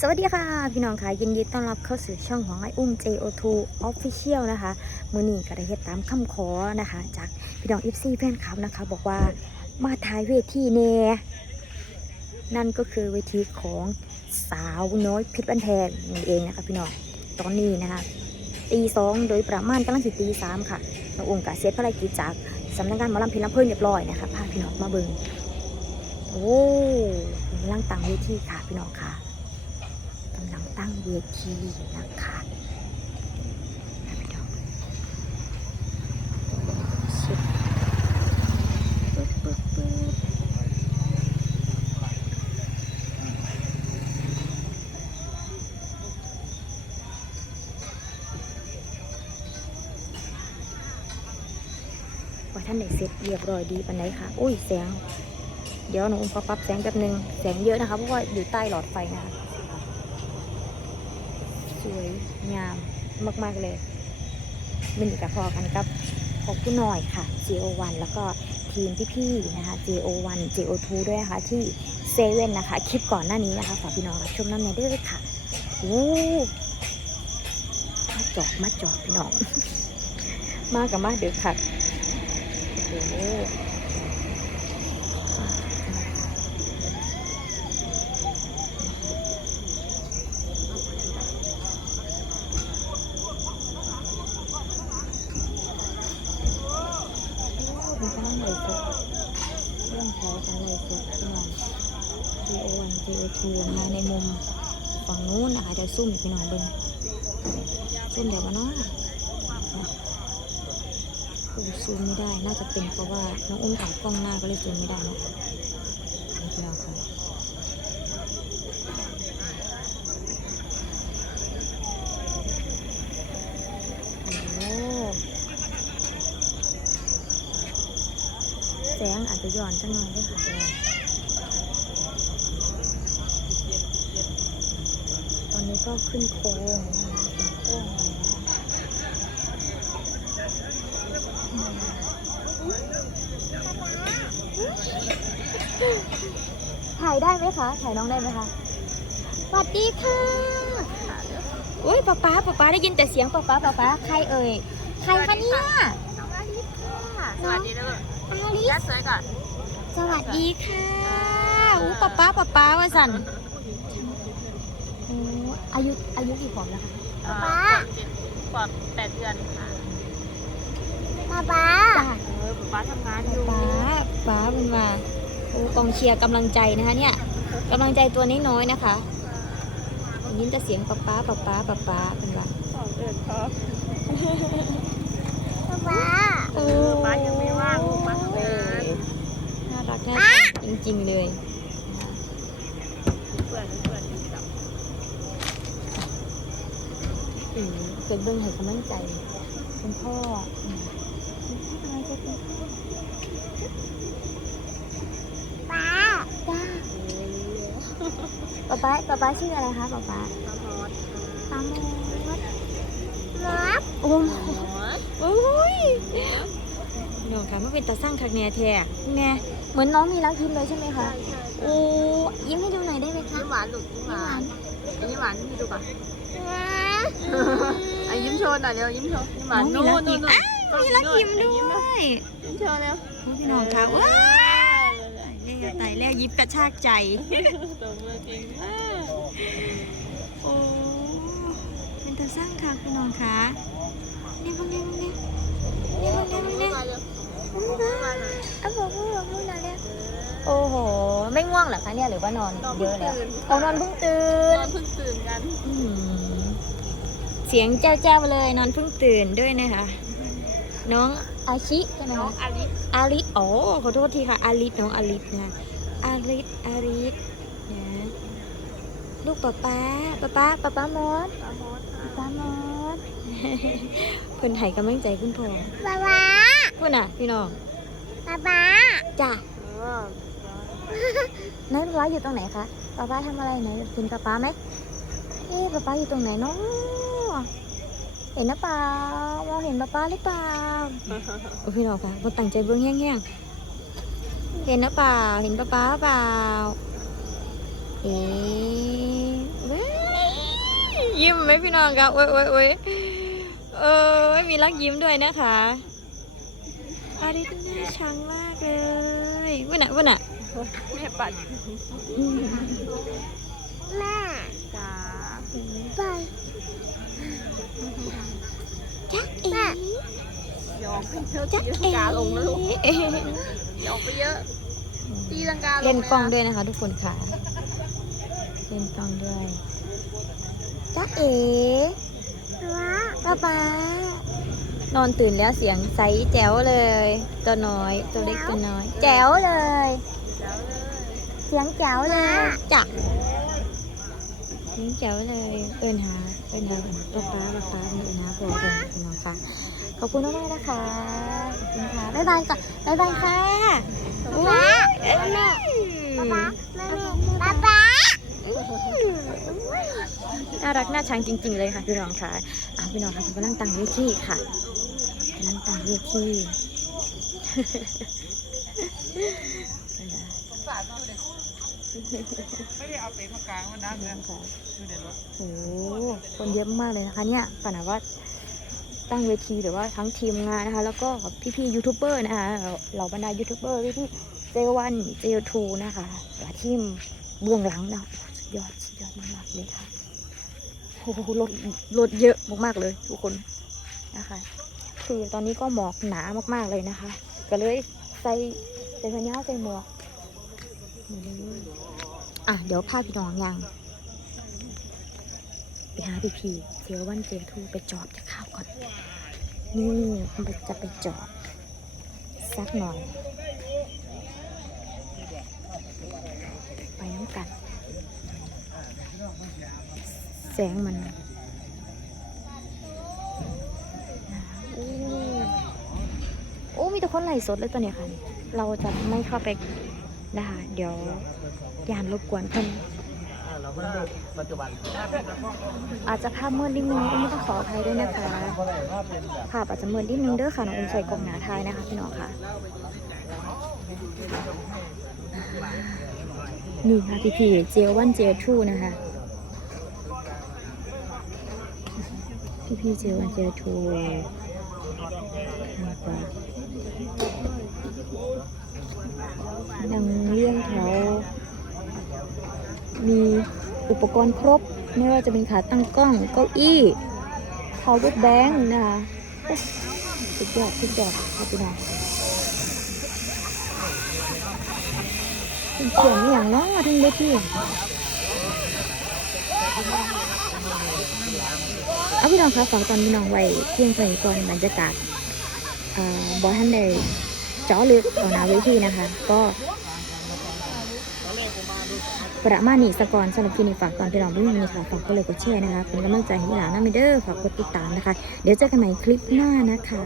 สวัสดีค่ะ พี่น้องค่ะยินดีต้อนรับเข้าสู่ช่องของไออุ้ม JO2 Official นะคะมือนี้ก็ได้เฮ็ดตามคำขอนะคะ จากพี่น้อง FC แฟนคลับนะคะ บอกว่ามาถ่ายเวทีแน่นั่นก็คือเวทีของสาวน้อยพชรบันแพงนี่เองนะคะพี่น้องตอนนี้นะคะตีสองโดยประมาณกำลังสิตีสามค่ะน้องอุ้มกะเซตภารกิจจากสำนักงานมอลำพินลำเพิ่นเรียบร้อยนะคะพาพี่น้องมาเบิ่งโอ้กำลังตั้งเวทีค่ะพี่น้องค่ะ ตั้งเวทีนะคะสุดปึ๊บปึ๊บปึ๊บว่าท่านได้เสร็จเรียบร้อยดีปันไหนคะอุ้ยแสง เดี๋ยวหนูขอปรับแสงแป๊บนึง แสงเยอะนะคะ เพราะว่าอยู่ใต้หลอดไฟนะคะ วยงามมาก ๆ เลยมันอยู่กับพอกันกับขอบคุณหน่อยค่ะ JO1 แล้วก็ทีมพี่ๆนะคะ JO1 JO2 ด้วยนะคะที่เซเว่นนะคะ คลิปก่อนหน้านี้นะคะฝากพี่น้องรับชมน้ำในเด้อค่ะโอ้มาจอกมาจอกพี่น้อง มากับมาเดือดค่ะโอ้โหเป็นกำลังเลย สดเรื่องแพ้กันเลยสดพี่น้อง JO1 JO2 มาในมุมฝั่งนู้นนะคะจะซุ่มพี่น้องเบิ้งซุ่มเดี๋ยวมาเนาะโอ้ซูมไม่ได้ น่าจะเป็นเพราะว่าน้องอุ้มถ่ายกล้องหน้าก็เลยซูมไม่ได้เนาะนี่พี่น้องค่ะ แสงอาจจะย้อนจังหน่อยด้วยค่ะพี่น้องตอนนี้ก็ขึ้นโค้งนะคะเป็นโค้งเลยนะคะถ่ายได้ไหมคะ ถ่ายน้องได้ไหมคะสวัสดีค่ะอุ้ยป๊าป๊าป๊าป๊าได้ยินแต่เสียงป๊าป๊าป๊าป๊าใครเอ่ย ใครคะเนี่ยน้องอาลิสค่ะ สวัสดีนะ ลูกอาลิยัสดเสื้อก่อน สวัสดีค่ะอู้ป๊าป๊าป๊าป๊าว่าสันโอ้อายุอายุกี่ขวบแล้วคะป๊าเจ็ดขวบแปดเดือนค่ะป๊าป๊าเออป๊าทำงานอยู่ป๊าป๊าเป็นว่าโอ้กองเชียร์กำลังใจนะคะเนี่ยกำลังใจตัวน้อยๆนะคะได้ยินแต่เสียงป๊าป๊าป๊าป๊าป๊าป๊าเป็นว่าสองเดือนพอป๊าโอ้ป๊ายังไม่ว่างลูกป๊าทำงาน น่ารักน่าชังจ ริง ๆ เลยเพื่อนเพื่อนจับอืมเกิดเบิ้งให้กำลังใจคุณพ่ออืมป๊าจ้าป๊าป๊าป๊าป๊าชื่ออะไรคะป๊าป๊าตามอดตามดรับโอ้โอ้ย น้องค่ะมันเป็นตาสร้างคักแน่แท้แน่เหมือนน้องมีรักยิ้มเลยใช่ไหมคะโอ้ยิ้มให้ดูหน่อยได้ไหมคะยิ้มหวานลูกยิ้มหวานยิ้มหวานให้ดูก่อนอะยิ้มโชว์หน่อยเร็วยิ้มโชว์ยิ้มหวานน้องมีรักยิ้มอ้าวมีรักยิ้มด้วยยิ้มโชว์เร็วพี่น้องค่ะว้ายแล้วไตแล้วยิบกระชากใจตบมือจริงโอ้เป็นตาสร้างค่ะพี่น้องค่ะนี่พวกนี้พวกนี้นี่พวกนี้พวกนี้มาเร็วเอาบอกพูดบอกพูดหน่อยเนี่ยโอ้โห ไม่ง่วงเหรอคะเนี่ยหรือว่านอนเยอะแล้วเอานอนเพิ่งตื่ตอนนเพิ่งตื่นกันอื้อหือเสียงแจ้วๆเลยนอนเพิ่งตื่นด้วยนะคะ น้องอาชิใช่ไหมน้องคะ อาลิสอาริสอ๋อขอโทษทีค่ะ อาริสน้องอาริสนะอาริสอาริสนะ ลูกป๊าป๊าป๊าป๊าป๊าป๊ามดตามอดป๊าป๊ามดเพิ่นให้กำลังใจคุณพ่อป๊าป๊าคุณน่ะพี่น้องป๊าป๊าจ้ะเออน้อยป๊าป๊าอยู่ตรงไหนคะป๊าป๊าทำอะไรหน่อยเห็นป๊าป๊าไหมเอ๊ะป๊าป๊าอยู่ตรงไหนเนาะเห็นหรือเปล่ามองเห็นป๊าป๊าหรือเปล่าโอ้พี่น้องค่ะคนตั้งใจเบิ้งแห้งๆเห็นหรือเปล่าเห็นป๊าป๊าเปล่าเอ๊ะเว้ย ยิ้มไหมพี่น้องครับโอ้ยโอ้ยโอ้ยเออไม่มีรักยิ้มด้วยนะคะอาริสน่าชังมากเลยวันน่ะวันน่ะแม่ปัดแม่จ้าไปจ๊ะเอ๋แม่หยอกไปเยอะจ๊ะตีลังเอ๋กาลงนะลูกหยอกไปเยอะตีลังกาลงเล่นกล้องด้วยนะคะทุกคนค่ะ เล่นกล้องด้วย เอ๋ว้าป้าป๊านอนตื่นแล้วเสียงใสแจ๋วเลย ตัวน้อยตัวเล็กตัวน้อย แจ๋วเลยแล้วเลยเสียงแจ๋วเลยจ้ะเสียงแจ๋วเลยเอินหาเอินหาป้าป๊าป้าป๊าเอินหาตัวเดินพี่น้องค่ะขอบคุณมากๆนะคะขอบคุณค่ะบ๊ายบายก่อนบ๊ายบายค่ะว้าเอ้ยแม่ป๊าป๊าแม่ป๊าป๊า น่ารักน่าชังจริง ๆ เลยค่ะพี่น้องค่ะอะพี่น้องค่ะกำลังตังเวทีค่ะกำลังตังเวทีไม่ได้เอาเป็นกลางมันนะพี่น้องค่ะโอ้โหคนเยอะมากเลยนะคะเนี่ยฝันว่าตั้งเวทีหรือว่าทั้งทีมงานนะคะ แล้วก็พี่ๆยูทูบเบอร์นะคะเหล่าบรรดายูทูบเบอร์พี่ๆเจวันเจทูนะคะทีมเบื้องหลังนะ ยอดสุดยอดมากๆเลยค่ะโอ้โหรถรถเยอะมากๆเลยทุกคนนะคะ คือตอนนี้ก็หมอกหนามากๆเลยนะคะ ก็เลยใส่ใส่สัญญาใส่หมวกอะเดี๋ยวพาพี่น้องยังไปหาพี่พีเจอวันเจอทูไปจอบจะข้าวก่อน นี่มันจะไปจอบสักหน่อย ไปน้ำกัน แสงมันโอ้มีแต่คนไหลสดเลยตัวเนี้ยค่ะ เราจะไม่เข้าไปนะคะเดี๋ยวยานรบกวนเพิ่นเราเพิ่งเลิกปัจนอาจจะภาพมืดนิดนึงอุ้มต้องขออภัยด้วยนะคะ ภาพอาจจะมืดนิดนึงเด้อค่ะน้องอุ้มใส่กล่องหนาทายนะคะพี่น้องค่ะ นี่ค่ะพี่พีเจลวันเจลทูนะคะ พี่พีเจลวันเจลทูนะคะยังเลี่ยงแถว มีอุปกรณ์ครบ ไม่ว่าจะเป็นขาตั้งกล้อง เก้าอี้ power bank นะคะโอ้สุดยอดสุดยอดค่ะพี่น้องเป็นเสียงอหย่างเน้องทั้งเวที เอาพี่น้องคะฝากตอนพี่น้องไว้เพียงเท่านี้ก่อนบรรยากาศบอท่านใดเจาะลึกต่อหน้าเวทีนะคะ ก็ประมาณนี้สกอนสำหรับคลินี้ฝากตอนพี่น้องพี่น้องนี่ค่ะฝากกดไลค์กดแชร์นะคะเป็นกำลังใจให้หลานนะมิเดอร์ฝากกดติดตามนะคะ เดี๋ยวเจอกันใหม่คลิปหน้านะคะ